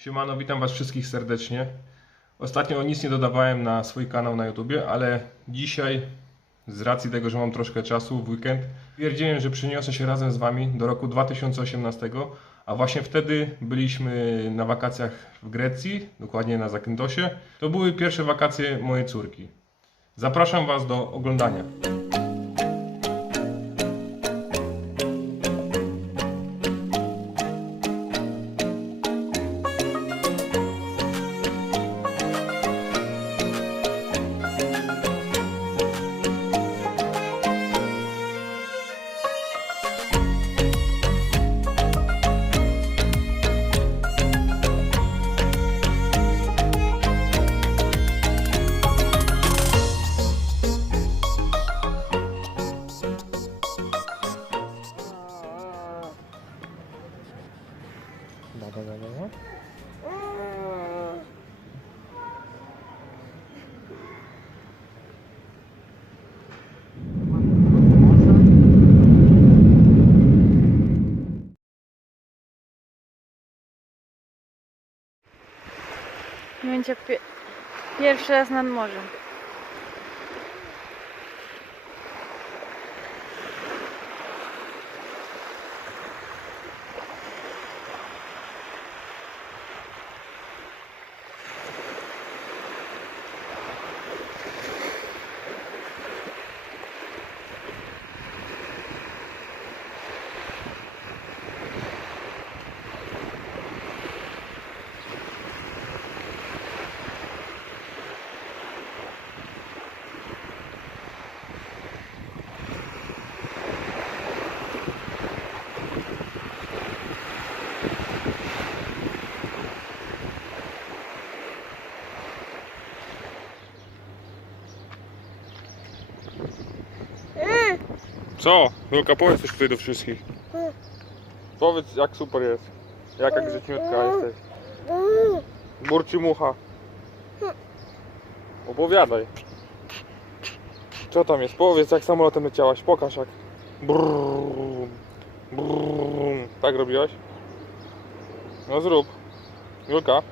Siemano, witam Was wszystkich serdecznie. Ostatnio nic nie dodawałem na swój kanał na YouTubie, ale dzisiaj, z racji tego, że mam troszkę czasu w weekend, stwierdziłem, że przyniosę się razem z Wami do roku 2018, a właśnie wtedy byliśmy na wakacjach w Grecji, dokładnie na Zakyntosie. To były pierwsze wakacje mojej córki. Zapraszam Was do oglądania. Będzie pie- pierwszy raz nad Co? Julka, powiedz coś tutaj do wszystkich. Powiedz, jak super jest. Jaka grzeczniutka jesteś. Burczy mucha. Opowiadaj. Co tam jest? Powiedz, jak samolotem leciałaś. Pokaż jak. Brrr, brrr. Tak robiłaś? No zrób. Julka.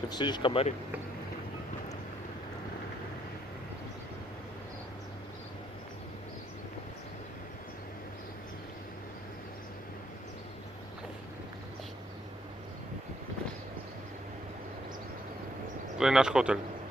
Się wstydzisz kamery? Той наш хотель.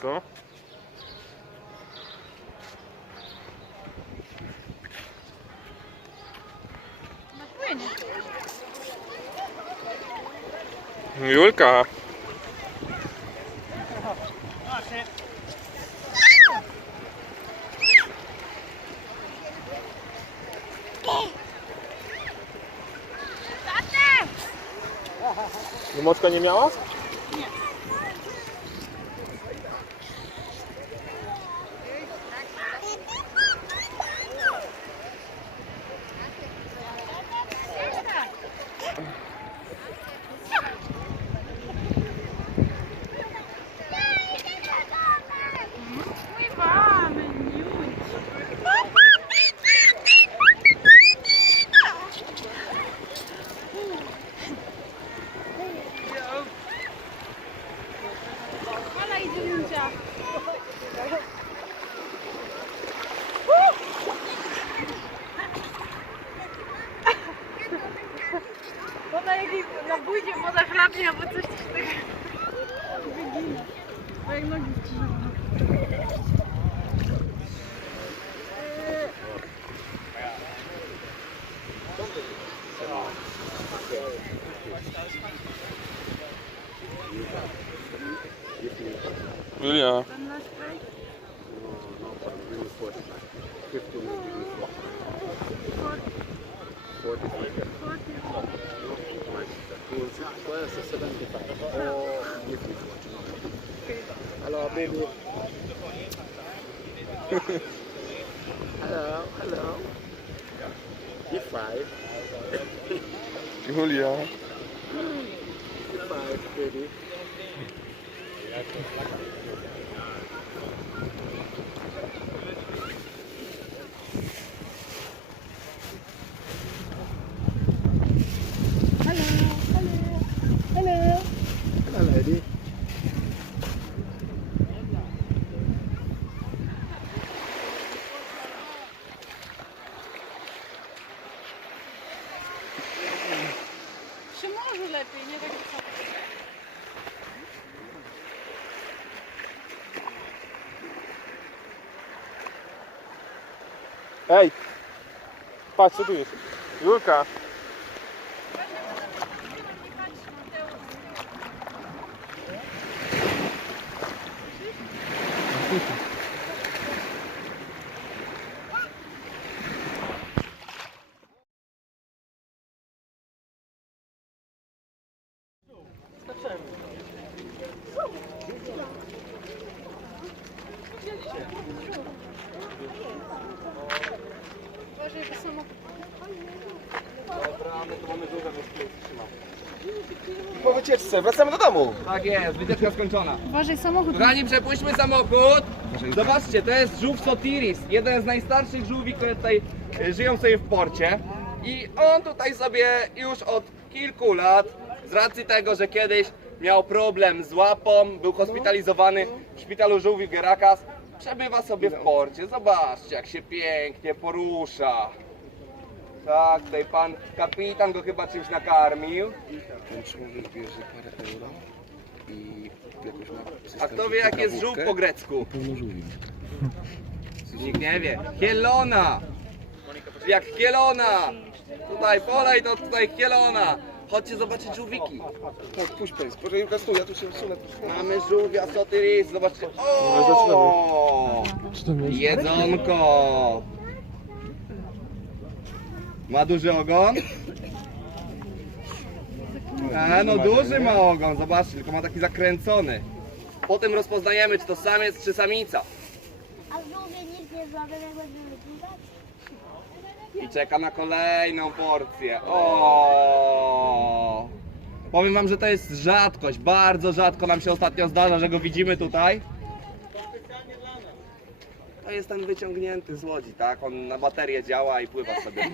Płynie. Julka. Moczka nie miała? Hello, baby. hello, hello. Give five. Julia. Give five, baby. Ej! Patrz co tu jest. Julka! Nie patrz Tak jest, wycieczka skończona. Uważaj, samochód. Kochani, przepuśćmy samochód. Zobaczcie, to jest żółw Sotiris, jeden z najstarszych żółwi, które tutaj e, żyją sobie w porcie. I on tutaj sobie już od kilku lat, z racji tego, że kiedyś miał problem z łapą, był hospitalizowany w szpitalu żółwi Gerakas, przebywa sobie w porcie. Zobaczcie, jak się pięknie porusza. Tak, tutaj pan kapitan go chyba czymś nakarmił. Ten człowiek bierze parę euro i jakoś ma A kto wie, jak jest żółw po grecku? Nikt nie wie. Kielona! Jak kielona! Tutaj polej, to tutaj kielona! Chodźcie zobaczyć żółwiki. Tak, puść pejs. Proszę Julka, stój, ja tu się wsunę. Mamy żółwia sotyris, zobaczcie. O! Jedzonko! Ma duży ogon? A, no duży ma ogon, zobaczcie, tylko ma taki zakręcony. Potem rozpoznajemy, czy to samiec, czy samica. A żółwie nic nie zrobią, jak będziemy? I czeka na kolejną porcję. O! Powiem wam, że to jest rzadkość. Bardzo rzadko nam się ostatnio zdarza, że go widzimy tutaj. To jest ten wyciągnięty z łodzi, tak? On na baterię działa i pływa sobie.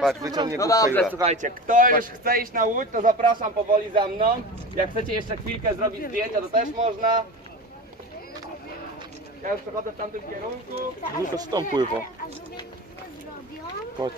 Patrz, wyciągnie No dobrze, słuchajcie, kto już chce iść na łódź, to zapraszam powoli za mną. Jak chcecie jeszcze chwilkę zrobić zdjęcia, to też można. Ja już przechodzę w tamtym kierunku. Julka, co tam pływa? A żółwie nic nie zrobią? Chodź.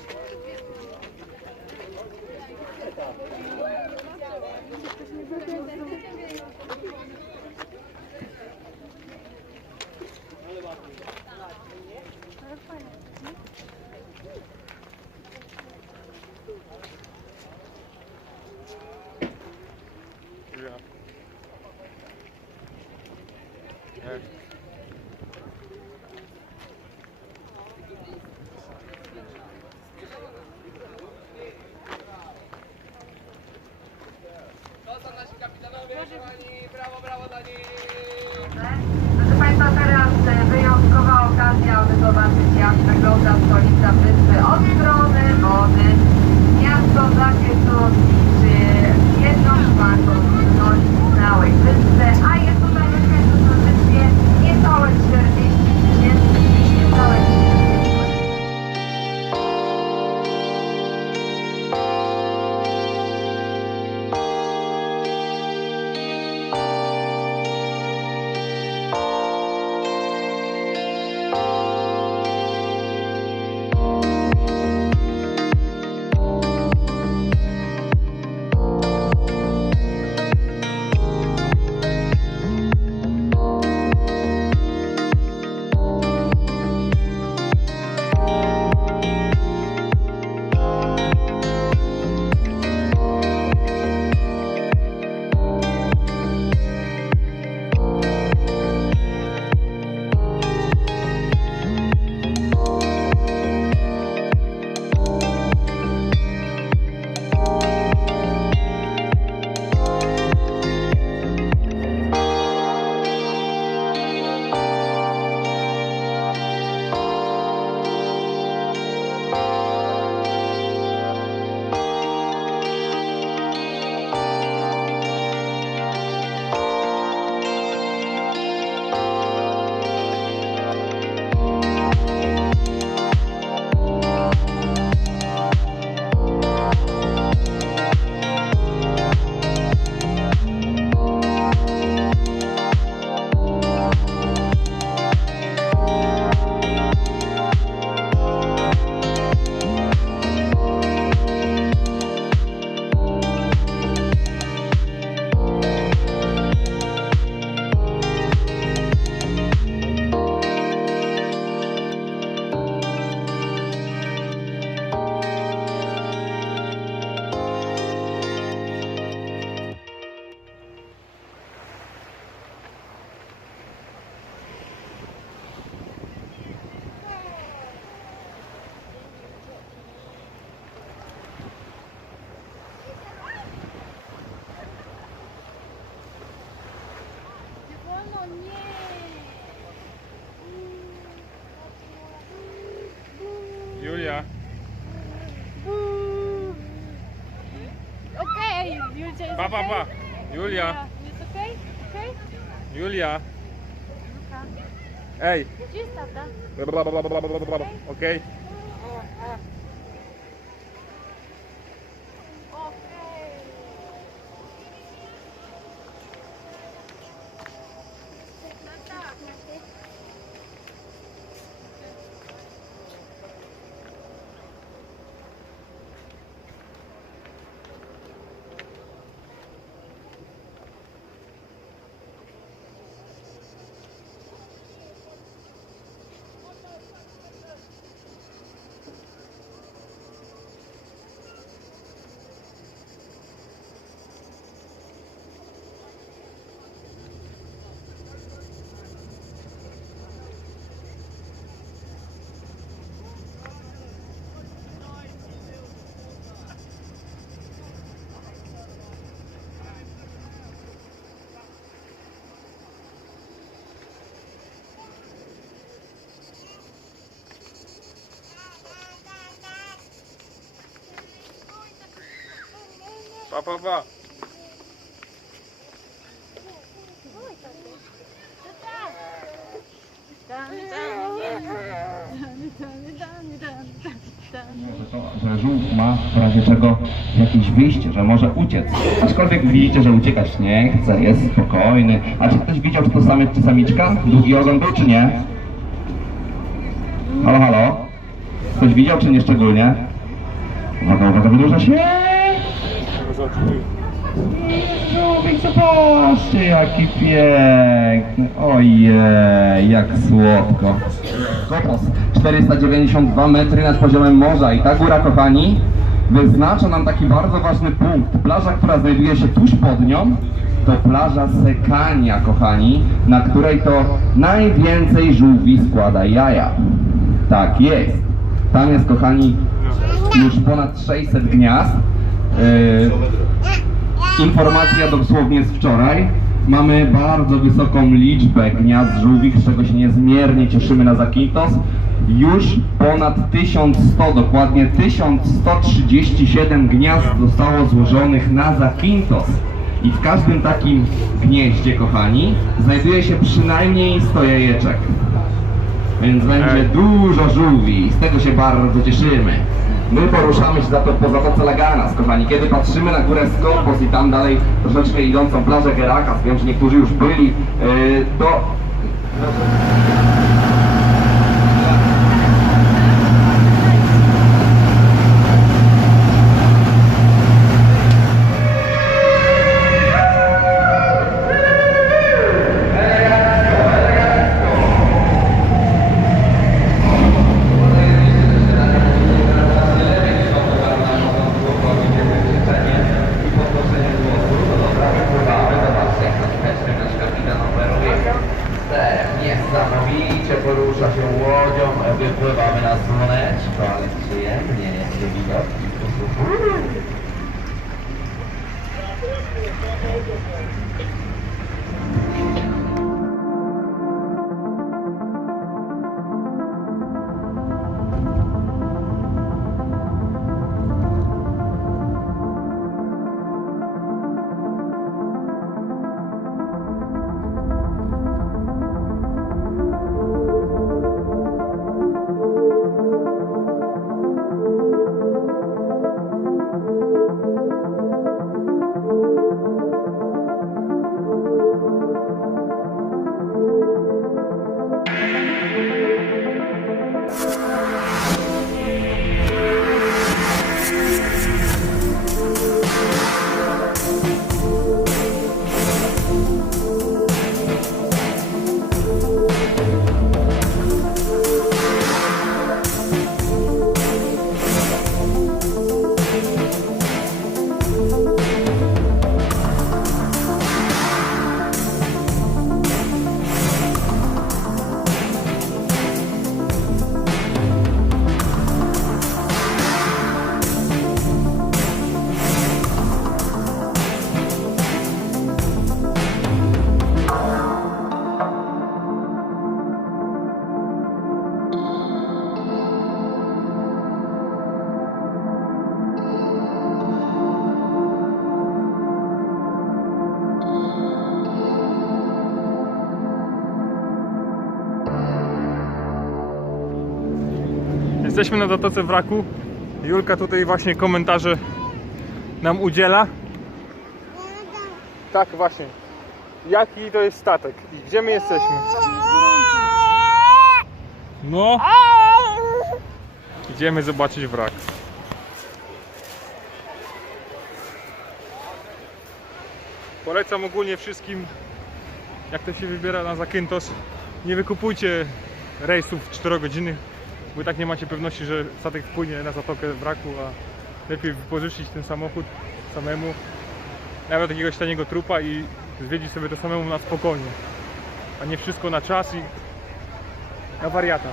To Pa, pa, pa. Julia. Jest okej? Okej? Julia. Ej. Gdzie jest tata? Okej. Pa, pa, pa. że żółw ma w razie czego jakieś wyjście, że może uciec. Aczkolwiek widzicie, że uciekać nie chce, jest spokojny. A czy ktoś widział, czy to samiec, czy samiczka? Długi ogon był, czy nie? Halo, halo? Ktoś widział, czy nie szczególnie? Uwaga, uwaga, wydłuża się! Żółwik, zobaczcie, jaki piękny. Ojej, jak słodko. Kosmos 492 metry nad poziomem morza i ta góra, kochani, wyznacza nam taki bardzo ważny punkt. Plaża, która znajduje się tuż pod nią, to plaża Sekania, kochani, na której to najwięcej żółwi składa jaja. Tak jest. Tam jest, kochani, już ponad 600 gniazd. Yy, Informacja dosłownie z wczoraj. Mamy bardzo wysoką liczbę gniazd żółwich, z czego się niezmiernie cieszymy na Zakynthos. Już ponad 1100, dokładnie 1137 gniazd zostało złożonych na Zakynthos. I w każdym takim gnieździe, kochani, znajduje się przynajmniej 100 jajeczek. Więc będzie dużo żółwi i z tego się bardzo cieszymy. My poruszamy się za to po Zatoce Laganas, kochani. Kiedy patrzymy na górę Skopos i tam dalej troszeczkę idącą plażę Gerakas, wiem, że niektórzy już byli, yy, to... Jesteśmy na Zatoce Wraku. Julka tutaj właśnie komentarze nam udziela. Tak, właśnie. Jaki to jest statek i gdzie my jesteśmy? No. Idziemy zobaczyć wrak. Polecam ogólnie wszystkim, jak to się wybiera na Zakynthos, nie wykupujcie rejsów 4 godziny, bo tak nie macie pewności, że statek wpłynie na zatokę wraku, a lepiej wypożyczyć ten samochód samemu, nawet jakiegoś taniego trupa i zwiedzić sobie to samemu na spokojnie, a nie wszystko na czas i na wariata.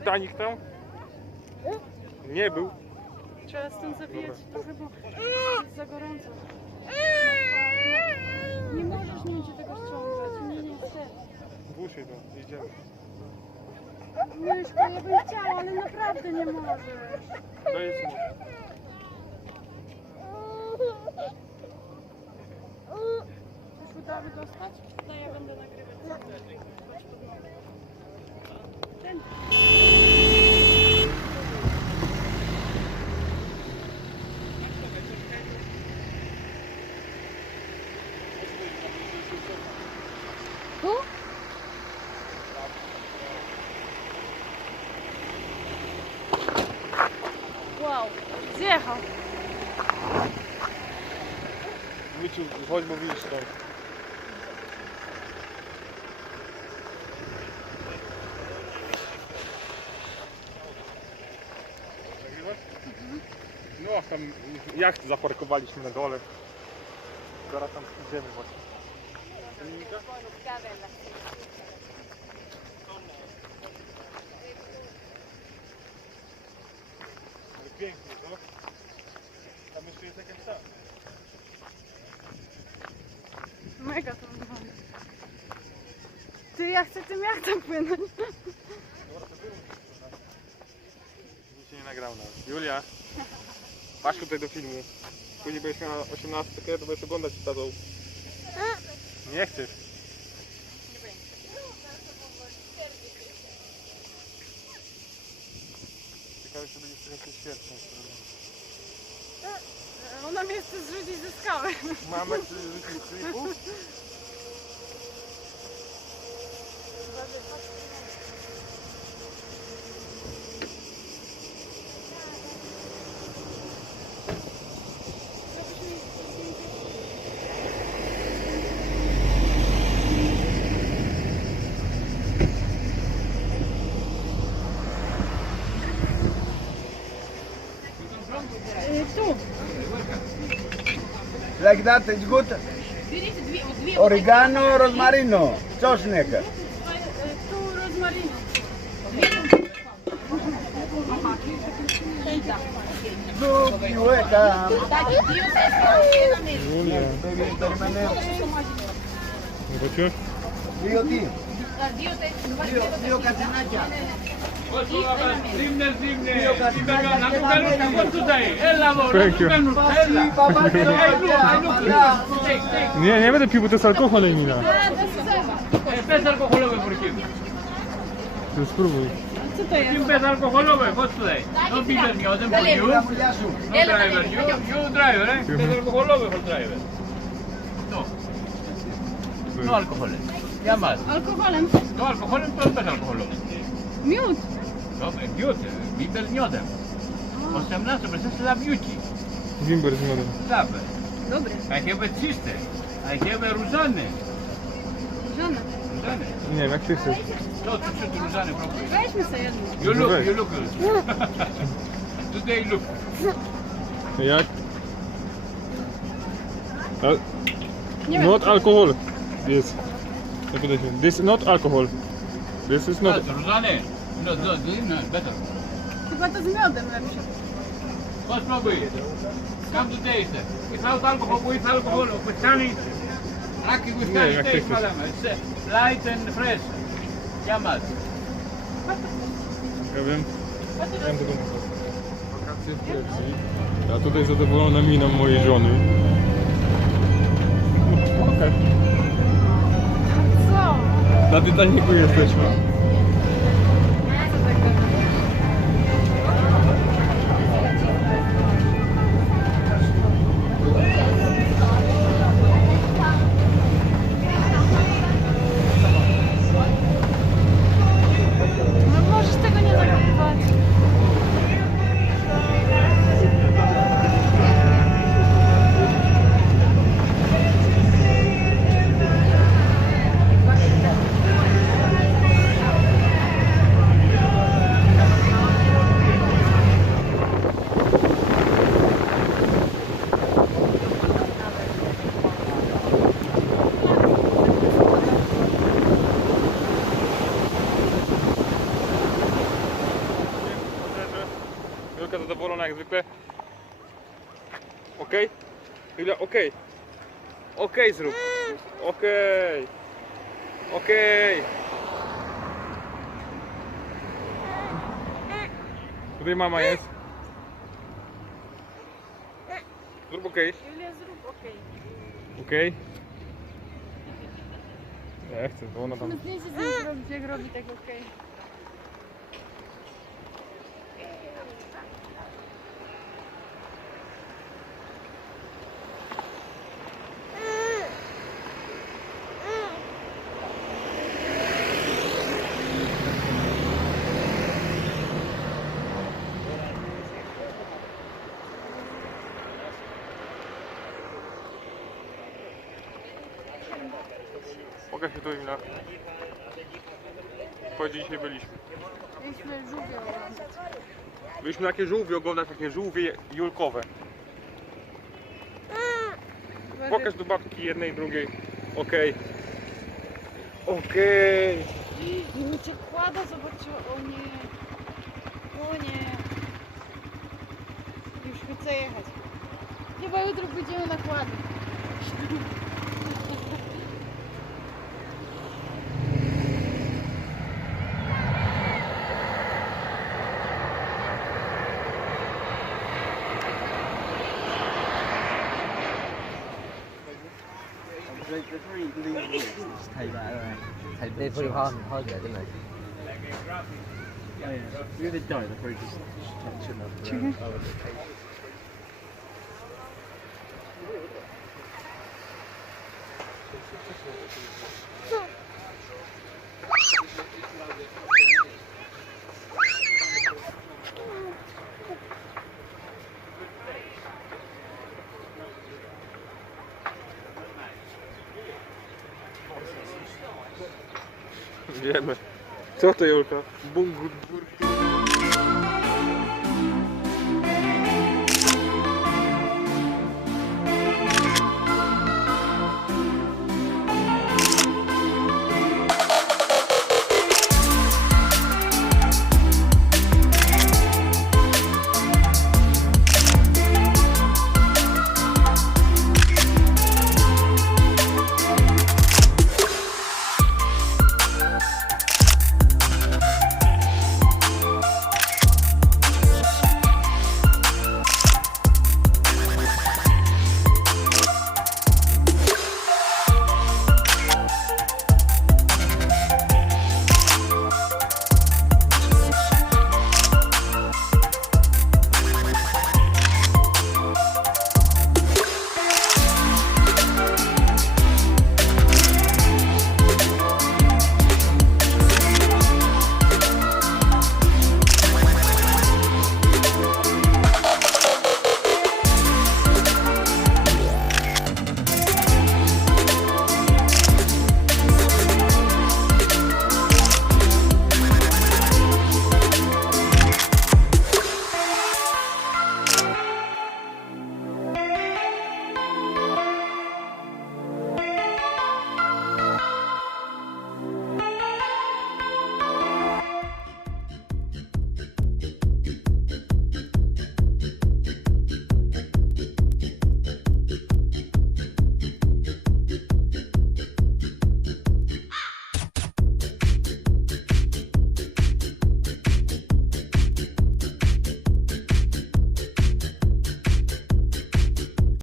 Titanic tam? Nie był. Trzeba stąd zawijać trochę, bo jest za gorąco. Nie możesz nim tego ściągać. Nie, nie chcę. Włóż to, idziemy. Myszko, ja bym chciała, ale naprawdę nie możesz. To jest Już udało dostać? No ja będę nagrywać. Ten. Tu? Wow, zjechał. Wyciął, chodź, bo widzisz tam. Nagrywasz? No, tam jacht zaparkowaliśmy na dole. Zaraz tam idziemy właśnie. Ale pięknie, no. Tam jeszcze jest jakaś tam. Mega to wygląda. Ty, ja chcę tym jachtem płynąć. Nic się nie nagrał nawet. Julia, masz tutaj do filmu. Później będziesz miała 18, to będziesz oglądać z tatą. Nie chcesz. Ciekawe, czy będzie jeszcze jakieś świetne. Ona mnie chce zrzucić ze skały. Mamy czy rzucić Λοιπόν, είναι καλό. Οργανό, ροζμαρίνο. Τι άλλο; Το ροζμαρίνο. Καλώς ήρθατε. Καλώς ήρθατε. Nie, nie będę pił, bo to jest alkohol, Emina. To spróbuj. Co to jest? Bezalkoholowe, chodź tutaj. No pisze z miodem, chodź you. No driver, you, you driver, eh? Bezalkoholowe, chodź driver. No. No alkohole. Ja masz. Alkoholem. No alkoholem to bezalkoholowe. Miód. No, miód, bimber z miodem. 18, to jest dla beauty. Wimber z miodem. Zapę. Dobry. A chyba czyste. A chyba różane. Żona. Różane. Nie wiem, jak ty chcesz. No, to czy tu różane próbuj. Weźmy sobie jedno. You look, you look. Today look. Jak? Al Nie wiem. not alcohol. Yes. This is not alcohol. This is not. No, różane. No, no, no, better. Chyba to z miodem lepsze. Chodź spróbuj. Come to taste. Without alcohol, with alcohol, with honey. Aki with honey ty taste, madam. It's uh, light and fresh. Jamal. Ja wiem. Wiem tego Wakacje w Grecji. A tutaj zadowolona miną mojej żony. Okej. Co? Na Titaniku jesteśmy. Zadowolona jak zwykle. Okej? Julia, okej. Okej zrób. Okej. Okej. Tutaj mama jest. Zrób okej. Julia, zrób okej. Okej. Ja chcę, bo ona tam... Zdjęcie z nim zrobić, jak robi tak okej. Julia. Chodź, dzisiaj byliśmy. Mieliśmy żółwie oglądać. Byliśmy takie żółwie oglądać, takie żółwie julkowe. Pokaż do babki jednej, drugiej. Okej. Okej. Mi cię kłada, zobaczyła. O nie. O nie. Już chcę jechać. Chyba jutro pójdziemy na kłady. They put it hard and hard there, didn't they? Oh, yeah. The other day, they probably just tension up Co to Julka? Bungur.